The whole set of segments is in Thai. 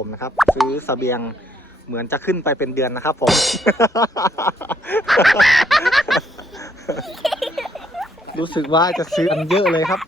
ผมนะครับ ซื้อเสบียงเหมือนจะขึ้นไปเป็นเดือนนะครับผม รู้สึกว่าจะซื้ออันเยอะเลยครับ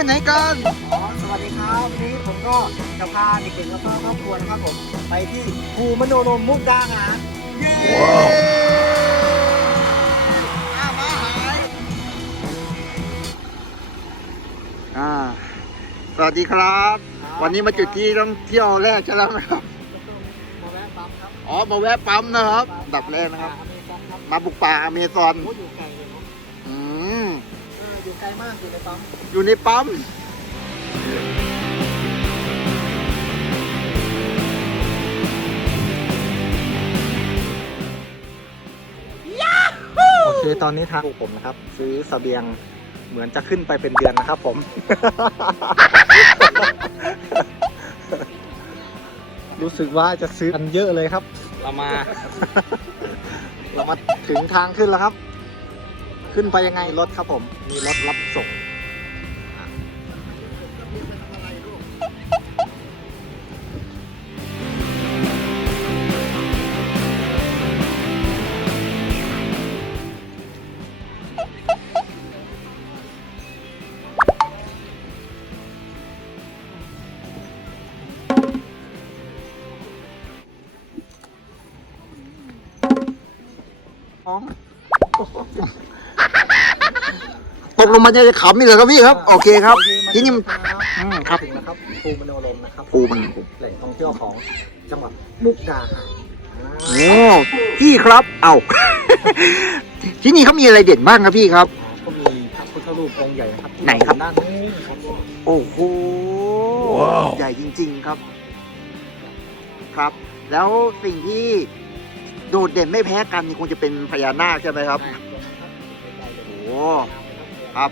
ไปไหนกันอ๋อสวัสดีครับวันนี้ผมก็จะพาเด็กๆแล้วก็ครอบครัวนะครับผมไปที่ภูมโนรมมุกดาหารเย้อ้าวมาหายอ่าสวัสดีครับ วันนี้มาจุดที่ต้องเที่ยวแรกใช่แล้วนะครับมาแวะปั๊มครับอ๋อมาแวะปั๊มนะครับอันดับแรกนะครับ มาบุกป่าอเมซอนโอ้อยู่ไกล ไกลมากอยู่ในปั๊มอยู่ในปั๊มโอเคตอนนี้ทางผมนะครับ ซื้อเสบียงเหมือนจะขึ้นไปเป็นเดือนนะครับผม รู้สึกว่าจะซื้อกันเยอะเลยครับ เรามา เรามาถึงทางขึ้นแล้วครับ ขึ้นไปยังไงรถครับผม มีรถรับส่งอ๋อ ตกลงมาจะขำนี่เหรอครับพี่ครับ โอเคครับ ที่นี่มันอืมครับถึงแล้วครับภูมโนรมนะครับภูมันแหล่งท่องเที่ยวของจังหวัดมุกดาหารโอ้พี่ครับ เอ้าที่นี่เขามีอะไรเด่นบ้างครับพี่ครับ อ่าก็มีพระพุทธรูปองค์ใหญ่นะครับไหนครับ ด้านนี้ครับผมโอ้โหใหญ่จริง ๆครับ ครับ แล้วสิ่งที่โดดเด่นไม่แพ้กันนี่คงจะเป็นพญานาคใช่ไหมครับ โอ้ ครับ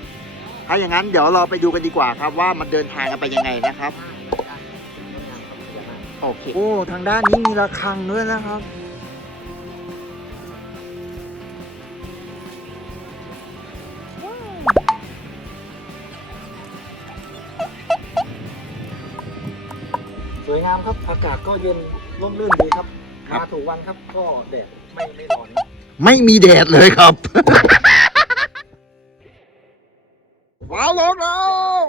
ถ้าอย่างนั้นเดี๋ยวเราไปดูกันดีกว่าครับ ว่ามันเดินทางกันไปยังไงนะครับ โอเค โอ้ ทางด้านนี้มีระฆังด้วยนะครับ สวยงามครับ อากาศก็เย็นร่มรื่นดีครับ ครับ มาถูกวันครับ ก็แดดไม่ไม่ร้อนนะไม่มีแดดเลยครับ ว้าวลงแล้ว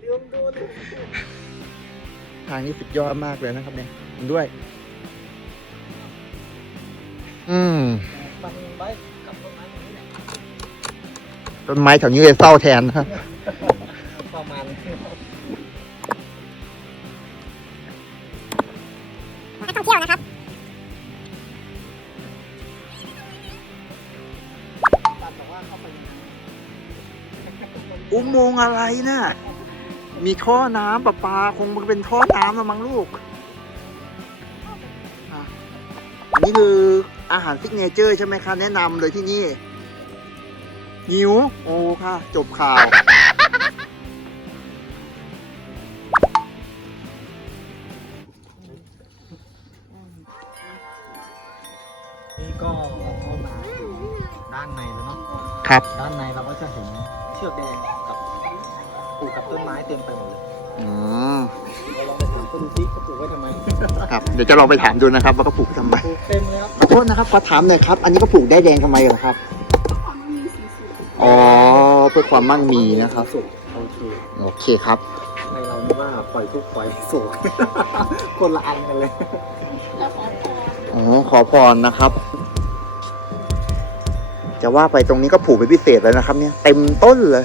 เดี๋ยวดูดิทางนี้สุดยอดมากเลยนะครับเนี่ยด้วย อืมมันไว้กับต้นไม้ตรงนี้เนี่ยต้นไม้แถวนี้เลยเศร้าแทนนะครับประมาณนี้นักท่องเที่ยวนะครับ อุโมงค์อะไรน่ะมีท่อน้ำประปาคงมันเป็นท่อน้ำละมั้งลูกอะอันนี้คืออาหารซิกเนเจอร์ใช่ไหมคะแนะนำเลยที่นี่หิวโอ้ค่ะ จบข่าวนี่ก็เข้ามาด้านในแล้วเนาะครับ ด้านในเราก็จะเห็นเชือกแดงกับ ปลูกกับต้นไม้เต็มไปหมดเลยอืมเราลองไปถามเขาดูซิเขาปลูกไว้ทำไมครับเดี๋ยวจะลองไปถามดูนะครับว่าเขาปลูกทำไมปลูกเต็มเลยครับขอโทษนะครับขอถามหน่อยครับ อันนี้ก็ปลูกได้แดงทำไมเหรอครับอ๋อเพื่อความมั่งมีนะครับสุกโอเคโอเคครับ ในเรานี่ว่าปล่อยทุกข์ปล่อยสุก คนละอันกันเลยอ๋อขอพรนะครับ จะว่าไปตรงนี้ก็ผูกเป็นพิเศษเลยนะครับ เนี่ยเต็มต้นเลย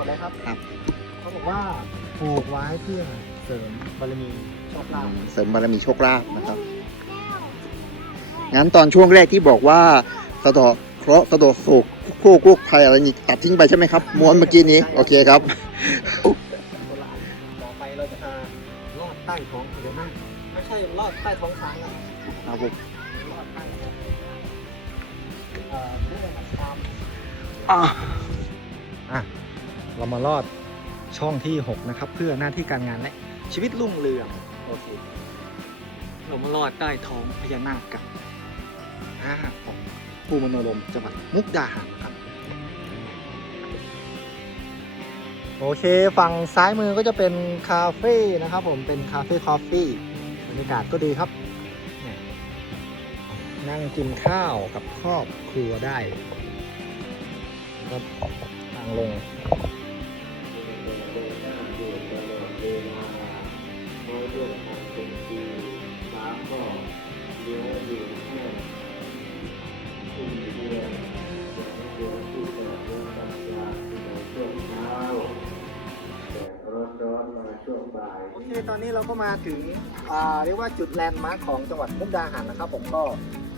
โอ้ไปหมดเลยครับครับ เขาบอกว่าปลูกไว้เพื่อเสริมบารมีโชคลาภเสริมบารมีโชคลาภนะครับ งั้นตอนช่วงแรกที่บอกว่าสะเดอกเคราะห์สะเดอกโศกโคกโรคภัยอะไรนี่ตัดทิ้งไปใช่ไหมครับ ม้วนเมื่อกี้นี้ โอเคครับต่อไปเราจะมาลอดใต้ท้องพญานาคไม่ใช่ลอดใต้ท้องช้างนะครับผมลอดใต้เอ่อเรื่องความ อะอะ เรามาลอดช่องที่ 6 นะครับ เพื่อหน้าที่การงานและชีวิตรุ่งเรืองโอเคเรามาลอดใต้ท้องพญานาคกันอ่าของภูมโนรมจังหวัดมุกดาหารครับ โอเคฝั่งซ้ายมือก็จะเป็นคาเฟ่นะครับผมเป็นคาเฟ่คอฟฟี่บรรยากาศก็ดีครับ นั่งกินข้าวกับครอบครัวได้ครับทางลง อเคตอนนี้เราก็มาถึงเรียกว่าจุดแลนด์มาร์คของจังหวัดมุกดาหารนะครับ ผมก็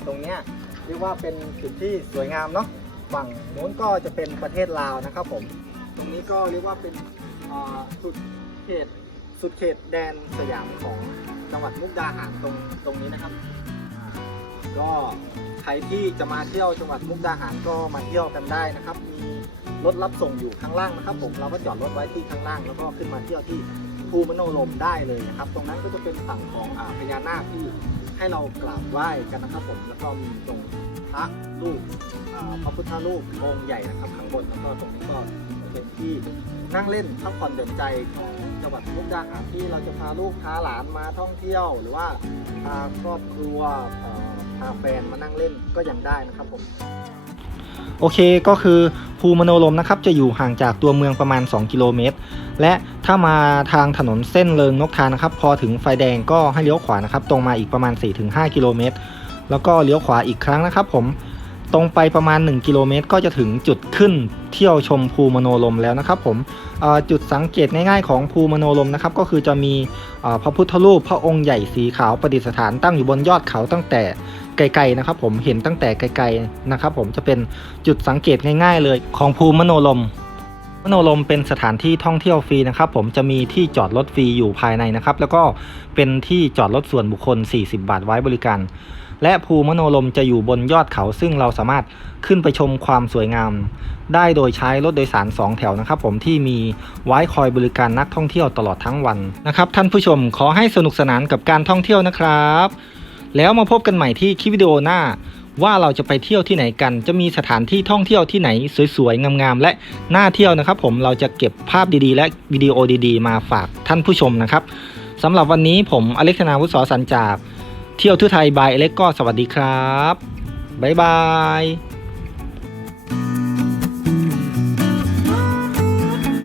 ตรงเนี้ยเรียกว่าเป็นจุดที่สวยงามเนาะฝั่งนู้นก็จะเป็นประเทศลาวนะครับผม ตรงนี้ก็เรียกว่าเป็นสุดเขตสุดเขตแดนสยามของจังหวัดมุกดาหารตรงตรงนี้นะครับก็ใครที่จะมาเที่ยวจังหวัดมุกดาหารก็มาเที่ยวกันได้นะครับ มีรถรับส่งอยู่ข้างล่างนะครับ ผมเราก็จอดรถไว้ที่ข้างล่าง แล้วก็ขึ้นมาเที่ยวที่ ภูมโนลมได้เลยนะครับ ตรงนั้นก็จะเป็นฝั่งของอพญานาคที่ให้เรากราบไหว้กันนะครับผมแล้วก็มีตรงพระรูปพระพุทธรูปองค์ใหญ่นะครับข้างบนแล้วก็ตรงนี้ก็เป็นที่นั่งเล่นพักผ่อนเดินใจของจังหวัดมุกดาหารที่เราจะพาลูกพาหลานมาท่องเที่ยว หรือว่าพาครอบครัวพาแฟนมานั่งเล่นก็ยังได้นะครับผม โอเคก็คือภูมโนลมนะครับจะอยู่ห่างจากตัวเมืองประมาณ 2 กิโลเมตร และถ้ามาทางถนนเส้นเลิงนกทานะครับ พอถึงไฟแดงก็ให้เลี้ยวขวานะครับตรงมาอีกประมาณ 4-5 กิโลเมตร แล้วก็เลี้ยวขวาอีกครั้งนะครับ ผมตรงไปประมาณ 1 กิโลเมตร ก็จะถึงจุดขึ้นเที่ยวชมภูมโนลมแล้วนะครับ ผมจุดสังเกตง่ายๆของภูมโนลมนะครับ ก็คือจะมีพระพุทธรูปพระองค์ใหญ่สีขาวประดิษฐานตั้งอยู่บนยอดเขาตั้งแต่ ไกลๆนะครับผมเห็นตั้งแต่ไกลๆนะครับผมจะเป็นจุดสังเกตง่าย ๆ เลยของภูมโนลมมโนลมเป็นสถานที่ท่องเที่ยวฟรีนะครับผมจะมีที่จอดรถฟรีอยู่ภายในนะครับ แล้วก็เป็นที่จอดรถส่วนบุคคล 40 บาทไว้บริการ และภูมโนลมจะอยู่บนยอดเขา ซึ่งเราสามารถขึ้นไปชมความสวยงาม ได้โดยใช้รถโดยสาร 2 แถวนะครับ ผมที่มีไว้คอยบริการนักท่องเที่ยวตลอดทั้งวันนะครับ ท่านผู้ชมขอให้สนุกสนานกับการท่องเที่ยวนะครับ แล้วมาพบกันใหม่ที่คลิปวิดีโอหน้า ว่าเราจะไปเที่ยวที่ไหนกัน จะมีสถานที่ท่องเที่ยวที่ไหนสวยๆ งามๆ และน่าเที่ยวนะครับ ผมเราจะเก็บภาพดีๆ และวิดีโอดีๆ มาฝากท่านผู้ชมนะครับสำหรับวันนี้ผมอเล็กธนาวุฒิสอสันจาก เที่ยวทั่วไทยบายอเล็กก็สวัสดีครับบ๊ายบาย